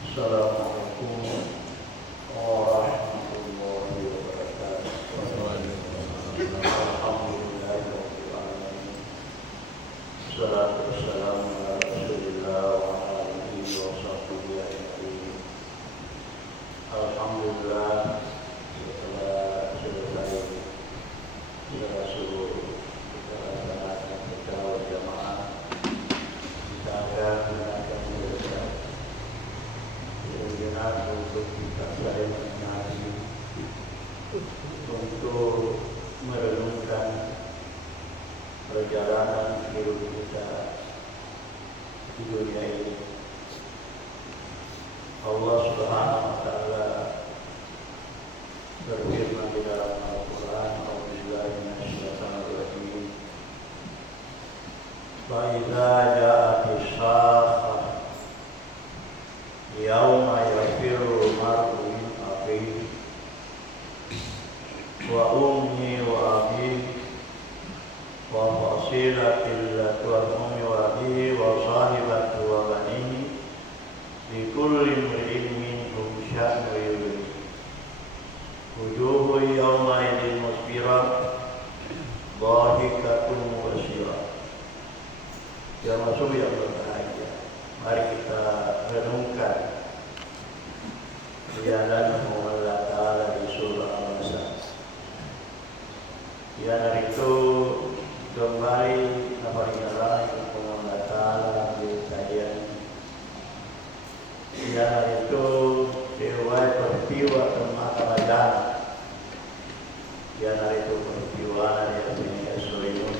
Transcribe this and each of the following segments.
Assalamualaikum warahmatullahi wabarakatuh. Alhamdulillahirabbil alamin. Wassalatu wassalamu ala Rasulillah wa ala alihi wa sahbihi ajma'in. Alhamdulillah, setelah selesai segala seluruh kita laksanakan secara jamaah, kita akan mendengarkan bersama untuk kita saling mengaji, untuk merenungkan perjalanan hidup kita di dunia ini. Allah Subhanahu wa taala berfirman di dalam Al-Qur'an, "A'udzubillahi minasyaitonir rajim. Fa idza ja'atis sakhah yauma yafirru mar'u min akhihi wa ummi wa abihi wa fasilati allati wa ummi wa abihi wa sahibati wa banihi likulli imri'in minhum sya'nun yughnihi wujuhun yawma idhin musfirah dhahikatun mubasyirah." Ya masuk yang berbahagia, mari kita renungkan jalan Allah Ta'ala di surah Al-Masad. Ya dari itu kembali nafariyallah Allah Ta'ala di kajian. Ya dari itu riwayat peristiwa tempat badan. Ya dari itu peristiwa dari aslinya Sulaiman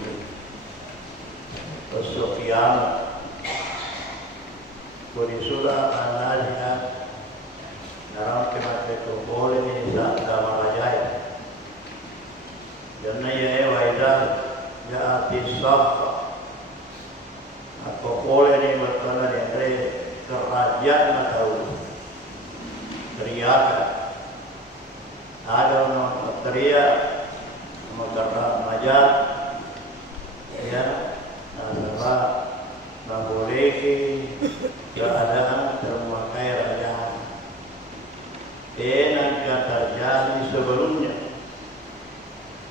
besok kiamat. Di surah An-Nazi'at dalam kemat itu boleh bisa dalam ajaib. Dan ya waidah ja'atis sakhah atau boleh ni berkata dari kerajaan atau teriakan. Ada orang teriak mengerah majat ya nasabah membolehkan keadaan termakai rajaan. Dan yang terjadi sebelumnya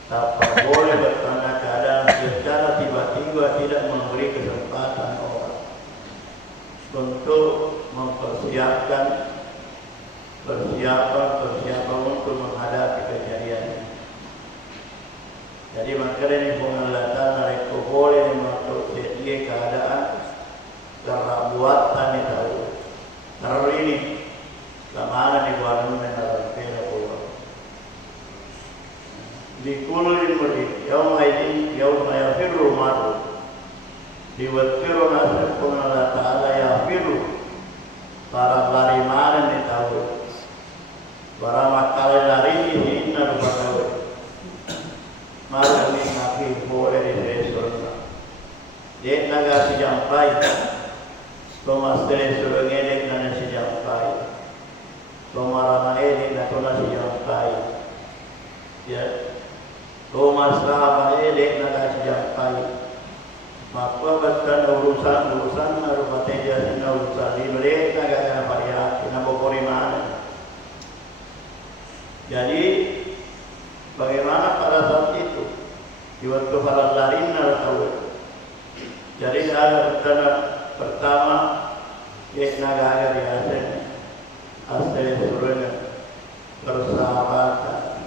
tak boleh bertanda keadaan secara tiba-tiba tidak memberi kesempatan orang untuk mempersiapkan persiapan untuk menghadapi kejadian ini. Jadi makanya ini pengelatan itu boleh dimaksud sebagai keadaan karena buatan itu terlalu ini kemana di buatan menaruh pera pulau di kulin beri yaum yafirru maru diwakfiru nasib pun Allah Ta'ala yafirru para lari mana ni tahu para makal lari ini naruh tahu maru ni kaki boleh di surga dia naga sejampai Tomastere suruh ngedek dan sejampai, Tomarama edek dan tona sejampai, ya, Tomas rahama edek dan sejampai. Maka betul urusan merupati jadi urusan di mereka agak kena variasi, nama mana. Jadi bagaimana pada saat itu di waktu para larin tahu. Jadi ada pertama एक naga di asal surga persahabatan.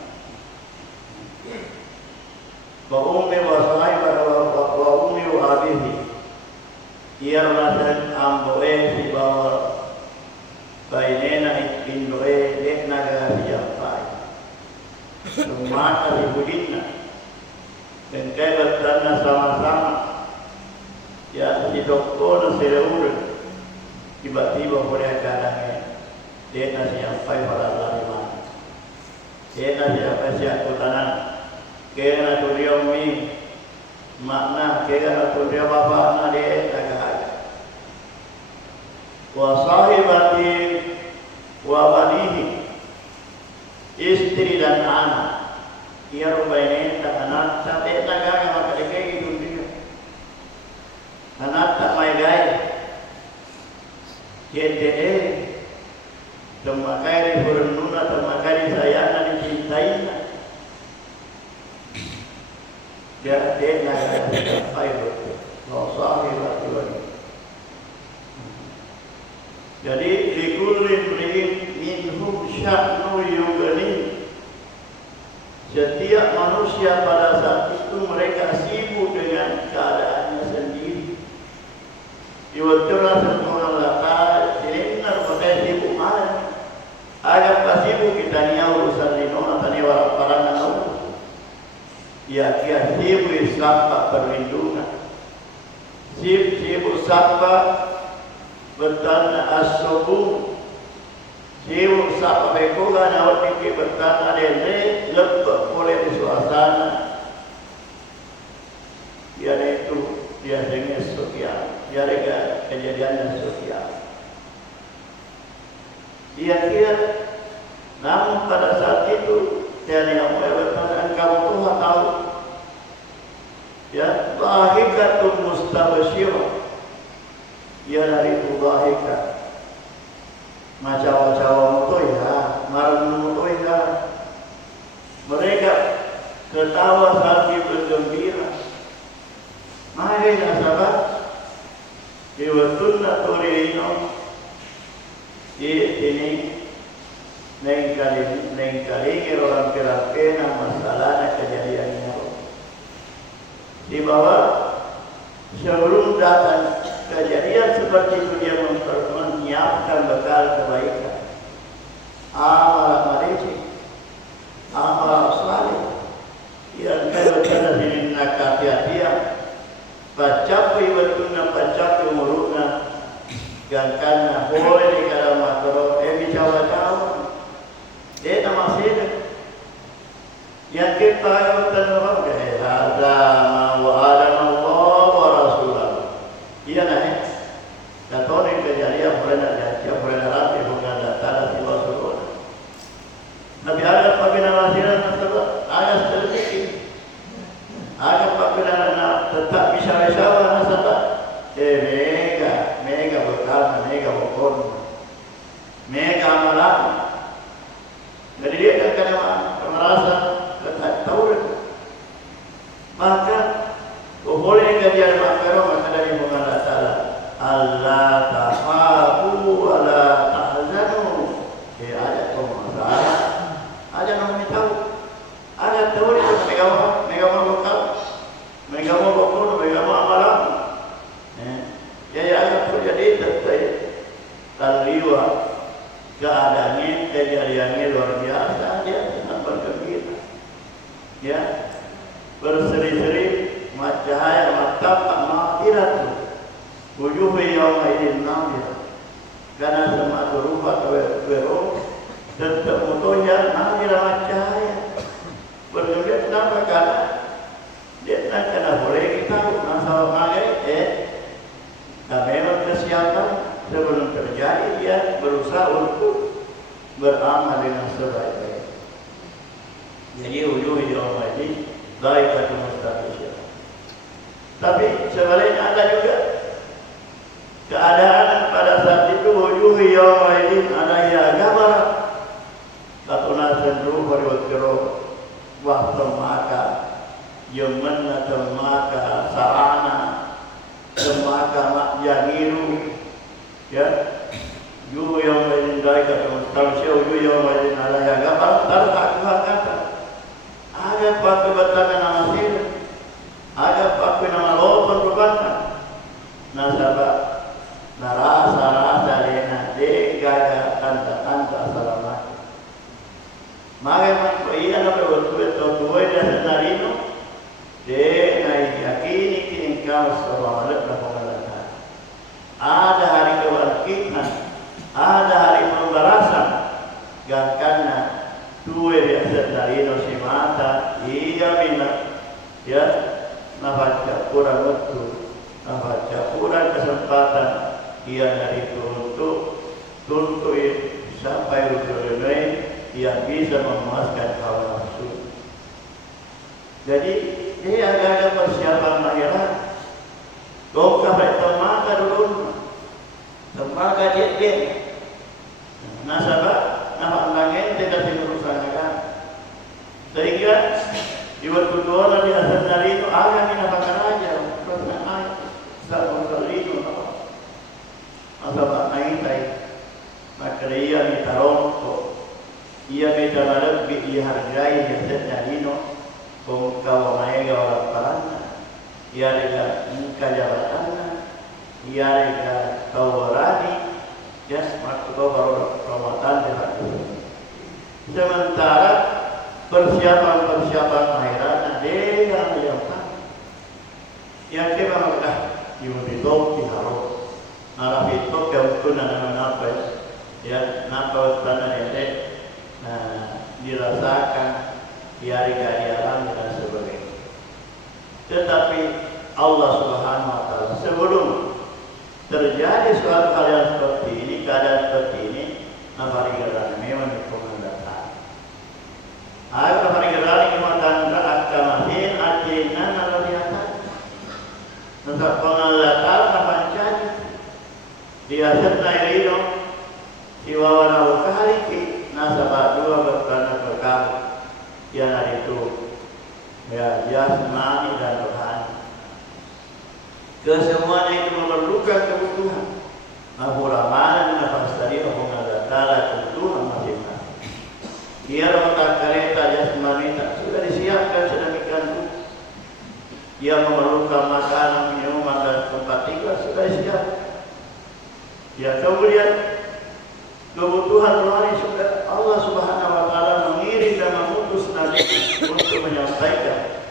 Wa ummi wa sahibah wa ummi wa abihi. Ia rasan amboe si bawa bainena indoe ek naga siapai. Semua kali budina dan kaya bertanya sama-sama. Ya si doktor sereur tiba-tiba boleh keadaannya dia nasi sampai pada lariman dia nasi sampai siap kutanan kena tu dia umi makna kena tu dia bapa na dia agak wa sahibati wa banihi istri dan anak ia rubaini tak anak sampai naga maka dia hidup dia anak tak mai gaya. Yende temakai di hurnuna, temakai di sayana, dicintainya. Dia nak sampai betul. Sahihlah lagi. Jadi likulli imri'in minhum sya'nu yughni. Setiap manusia pada saat itu mereka sibuk dengan keadaannya sendiri. Iwatullah sallallahu alaihi wasallam pakai sibuk mana? Agak sibuk kita ni urusan lino tani para nau. Ya kia sibuk sapa perlindungan. Sibuk sapa bertanda as-subuh. Sibuk sapa bekoga na waktu bertanda dene lebih boleh di suasana. Dia itu dia dengan sosial. Dia ada kejadian sosial. Dia kira, namun pada saat itu dia yang bertanya engkau Tuhan tahu. Ya, dhahikatun mustabsyirah. Dia dari dhahika. Macawa-cawa mutoya, marun mutoya. Mereka ketawa sambil bergembira. Mari nasabah Iwatulna turino ini neng kali orang kerapena masalahnya kejadiannya. Di bawah sebelum datang kejadian seperti itu dia menyiapkan bekal kebaikan. Amal maliki, amal salih. Yang kaya sini nak hati-hati. Pacapi betulnya pacapi muruna gangkana boleh di dalam makro bicara-bicara dia nama sini yang kita bertemu ada Allah wa Rasulullah iya nih datang ini kejadian pernah dia pernah nanti bukan datang di Rasulullah Nabi ada pakai nama sini ada sedikit ada pakai nama tetap bisa nasabah mega bekal mega bokon mega amalan jadi dia akan merasa tahu maka boleh kajian makro maka dari pengarah salah Allah tafaku wala tahzanu ada masalah ada nama tahu ada tahu itu mega bekal mereka mau bokor, mereka mau amalan. Ya agak terjadi terliwa keadaannya, kejadiannya luar biasa. Dia sangat bergembira. Ya, berseri-seri cahaya mata makhirat. Wujuh yauma idin nadir. Karena semua rupa berong tetap mutonya nadir cahaya. Bergembira kenapa? Karena dia tak kena boleh kita masalah magai dan memang kesiapan sebelum terjadi dia berusaha untuk beramal dengan sebaik-baik. Jadi ujung ini baik atau mustahil. Tapi sebaliknya ada juga keadaan pada saat itu ujung ini ada yang agama satu nasi dulu berwakil waktu makan. Yaman temaka sarana temaka jangiru ya yu yang menindai kata tahu yu yang menindai agak kata ada pakai batangan nama sir ada pakai nama lopan berbantan nasabah narasa lena gaga tanta salamat maka iya nak betul dua dia senarino dia yakini engkau seorang pengalat. Ada hari kebangkitan, ada hari pembalasan. Karena dua biasa dari nosimata, iya minat, ya, nabaca kurang waktu, nabaca kurang kesempatan, ia dari tuntut sampai ujung yang bisa memuaskan hawa nafsu. Jadi dia agak persiapan akhirat. Kau kahwin temaka dulu, temaka dia. Nasabah napakangin tidak sinurusan sehingga iwat kutuan di asal dari itu agak ini napakaraja karena ay sa itu nasabah ay maka ia ditaronto ia beda dihargai asal dari itu kung kawamay gawa parana ia dengan kajabatan ia dengan kawarani jas makto baru ramatan dengan sementara persiapan akhirat ada yang kita makan yung dito diharap narap ito kaya naman apa ya napa tanah dirasakan di alam dan sebagainya. Tetapi Allah Subhanahu wa taala sebelum terjadi suatu hal yang seperti ini, keadaan seperti ini, nafarigaran memang pengendalian. Ayo nafarigaran ini matanda akamahin atina nalaliatan. Untuk pengendalian napancan diasat nairino siwawana ukahaliki nasabah dua bertanah berkah. Yang itu ya jasmani dan rohani. Kesemuanya itu memerlukan kebutuhan. Mahuramanan nafas tadi Allah Taala kebutuhan masing-masing. Dia rotak kereta jasmani sudah disiapkan sedemikian rupa. Dia memerlukan makanan, minuman dan tempat tinggal sudah disiapkan. Ya kemudian kebutuhan rohani sudah Allah Subhanahu wa taala mengirim dan mengutus nabi untuk menyampaikan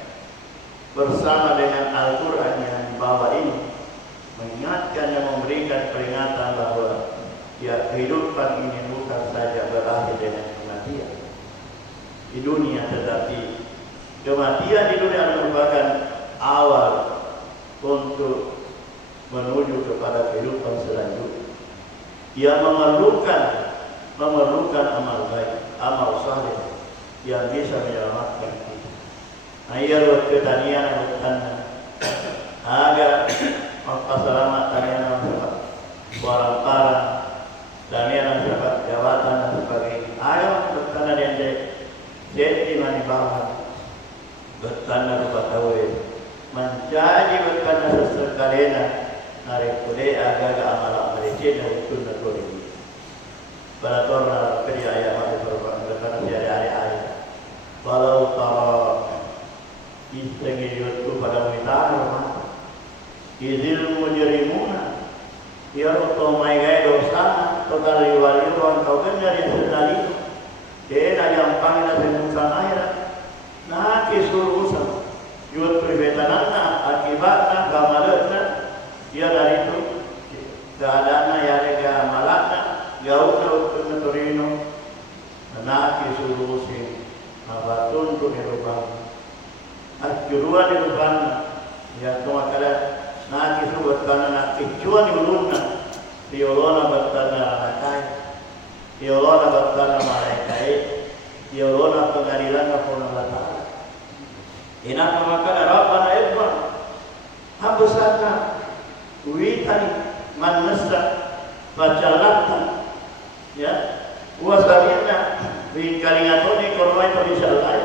bersama dengan Al-Qur'an yang dibawa ini, mengingatkan dan memberikan peringatan bahwa ya kehidupan ini bukan saja berakhir dengan kematian di dunia, tetapi kematian di dunia merupakan awal untuk menuju kepada kehidupan selanjutnya. Dia memerlukan amal baik, amal saleh yang bisa menyelamatkan kita. Ayat buat ketanian bukan agar selamat tanian masyarakat, barang-barang tanian masyarakat, jabatan dan sebagainya. Agar bertanda yang jadi mani bawah, bertanda rupa tahu, mencari bertanda sesekalena. Narik kude agak amal mereka dan sunnah ini. Pada torna kerja ayat masih berubah berkata tiada ayat. Walau tara istri itu pada mitara izil mujrimuna ya otomai gaya dosa total liwaliwan kau kan dari sedali dia yang panggil dengan sanaya nah kisurusan yut pribetanana akibatna gamalana dia dari itu keadaannya ya lega malakna jauh ke Torino menaki sulusi abatun tu dirubah juruan dirubah ya tu makala naki subat kana naki juan dirubah diolona bertanda rakai diolona bertanda malaikai diolona pengadilan kapolna Allah ina makala rabbana ibna habusana witan man nasa bacalatan ya wasabina bi kalingatoni kormai padisalai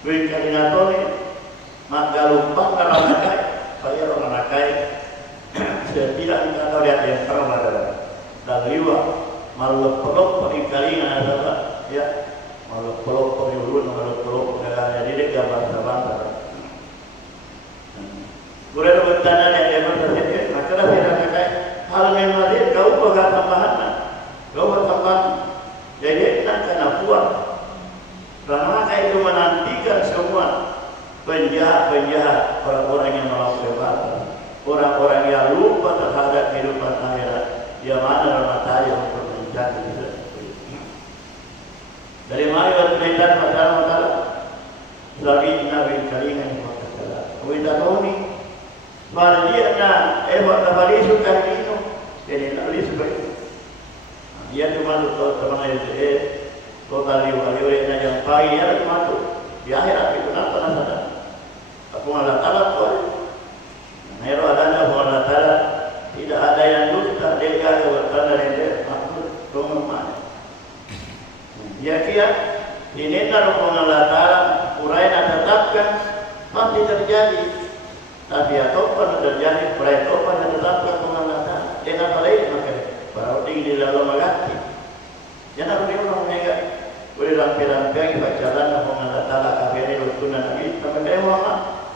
bi kalingatoni magalumpang karanakai bayar oranakai setidak kita lihat yang karena dan liwa malu pelok perikalingan adalah ya malu pelok periulun malu pelok negara jadi dia bangsa-bangsa Gurau bertanda yang dia bersedia, maka tidak pakai hal yang lain. Kau pegang tambahan, kau bertambah. Jadi nak kena puas. Karena itu menantikan semua penjahat-penjahat, orang-orang yang melakukan kebaikan, orang-orang yang lupa terhadap kehidupan akhirat, yang mana rahmat yang untuk mencari itu. Dari mana berkaitan pada masalah Nabi Nabi Kalingan yang berkata, "Kita tahu ni." Marjiana bali suka itu jadi nabi sebaik dia cuma tuh teman itu total liwaliwalnya yang pagi ya cuma tuh di akhirat itu kenapa nasa aku malah talat tuh nero adanya malah talat tidak ada yang dusta dia bertanda dia makhluk rumah Ya kia ini naruh pengelatan urai tetapkan pasti terjadi. Tapi atau pada terjadi urai itu pada tetapkan pengelatan. Jangan paling makan para tinggi di dalam magati. Jangan boleh orang mega boleh rampir-rampir bacalan pengelatan lah kafir itu nabi tapi memang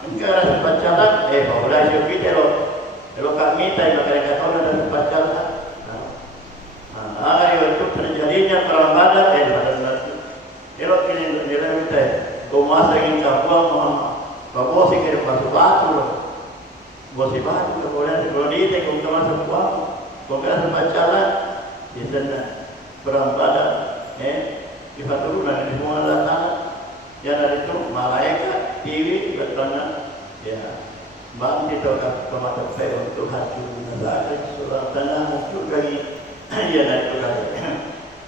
enggak ada bacalan boleh juga kalau kami tadi mereka tahu ada bacalan. Itu terjadinya perang Badar elok kini nilai minta kumasa ingin kapuang kapuang sih kira masuk batu loh bosi batu kemudian kalau di itu kau masuk kuang kau kena sebacalan di sana perang Badar kita turun dari semua datang yang dari itu malaikat TV bertanya ya bang itu kemana saya untuk hancur negara surah tanah hancur lagi ya dari itu lagi.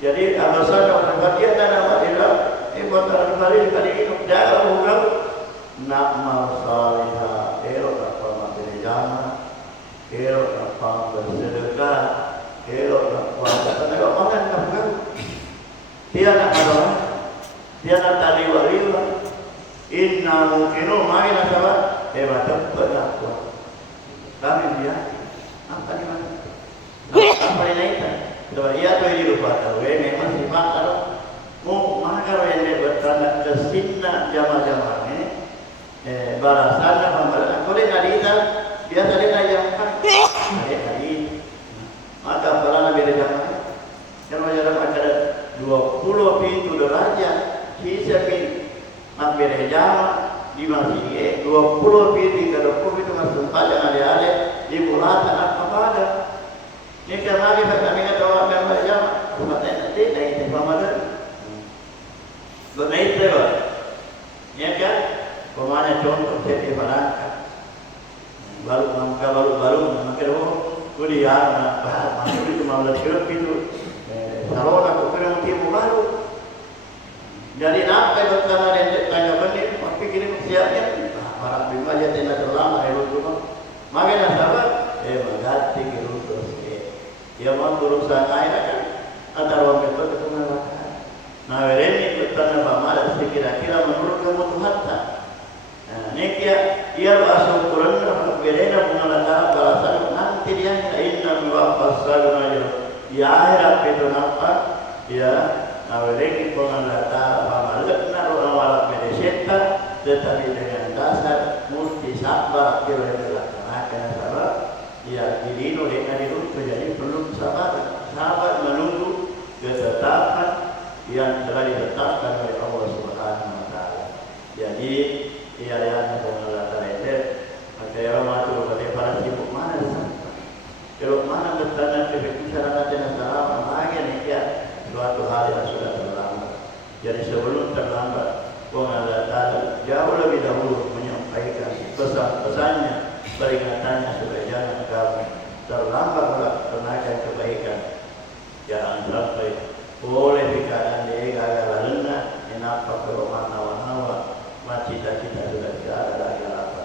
Jadi alasan orang bagian dan nama dia buat orang balik kali ini jauh bukan nak masalah elok apa materi jana elok apa bersedekah elok apa elok makan bukan dia nak ada dia nak tali walilah inna mungkinu main apa macam apa kami dia apa di mana apa ini kalau ia tu ini lupa tahu, memang sifat kalau mau makar yang dia bertanda kesinna jama-jama ini, balasan apa balasan? Kalau dia nadita, dia tadi naya kan, tadi, maka balasan beda jama. Kalau dalam acara 20 pintu derajat, sisa pintu, mak beda jama di masjid 20 pintu ke 20 pintu masuk panjang ada di bulatan apa ada. Ini karena kita kami kata orang yang berjam, umatnya nanti dari tempat mana? Benaik lebar, ya kan? Pemana contoh jadi barangkat, baru maka kuliah, masuk itu malah sirup itu, kalau nak kurang tipu baru, jadi apa itu karena dia tanya benih, tapi kini siapnya, para bima aja tidak terlama itu cuma, makanya sahabat, berganti gitu. Ya mau berusaha air kan antara orang itu ketunangan. Nah ini bertanya bagaimana kira-kira menurut kamu Tuhan tak? Nah ini ia bahasa Quran berbeda mengenai balasan nanti dia inna muwafas salunajo. Ya akhirat itu nampak ya. Nah ini pengenal bagaimana naruh awal mediseta tetapi dengan dasar mesti sabar kira dilaksanakan sabar. Ya, diri itu jadi perlu sahabat menunggu ketetapan yang telah ditetapkan oleh Allah Subhanahu Wa Taala. Jadi, yang pengelatan itu, maka orang itu pada para sibuk mana sampai. Kalau mana bertanya masyarakat yang salah, maka ya suatu hal yang sudah terlambat. Jadi sebelum terlambat, pengelatan jauh lebih dahulu menyampaikan pesan-pesannya, peringatannya supaya jangan kami terlambat melaksanakan kebaikan. Jangan sampai boleh dikatakan dia gagal lena, kenapa kalau mana-mana cita-cita sudah tidak ada lagi apa.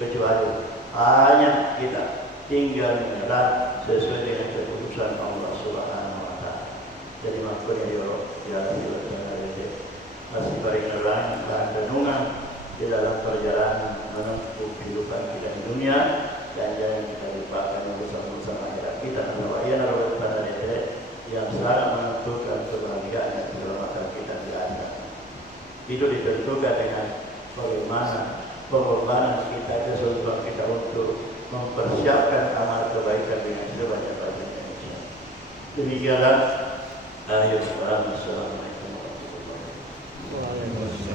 Kecuali hanya kita tinggal menyerah sesuai dengan keputusan Allah Subhanahu Wa Taala. Jadi makanya ya masih baik nerang dan renungan di dalam perjalanan menempuh kehidupan kita di dunia dan jangan kita lupakan bersama-sama akhirat kita bahwa ia adalah pada yang selalu menentukan kebahagiaan dan keselamatan kita di akhirat. Itu ditentukan dengan bagaimana pengorbanan kita, kesungguhan kita untuk mempersiapkan amal kebaikan dengan sebanyak-banyaknya. Demikianlah akhir Assalamualaikum warahmatullahi wabarakatuh.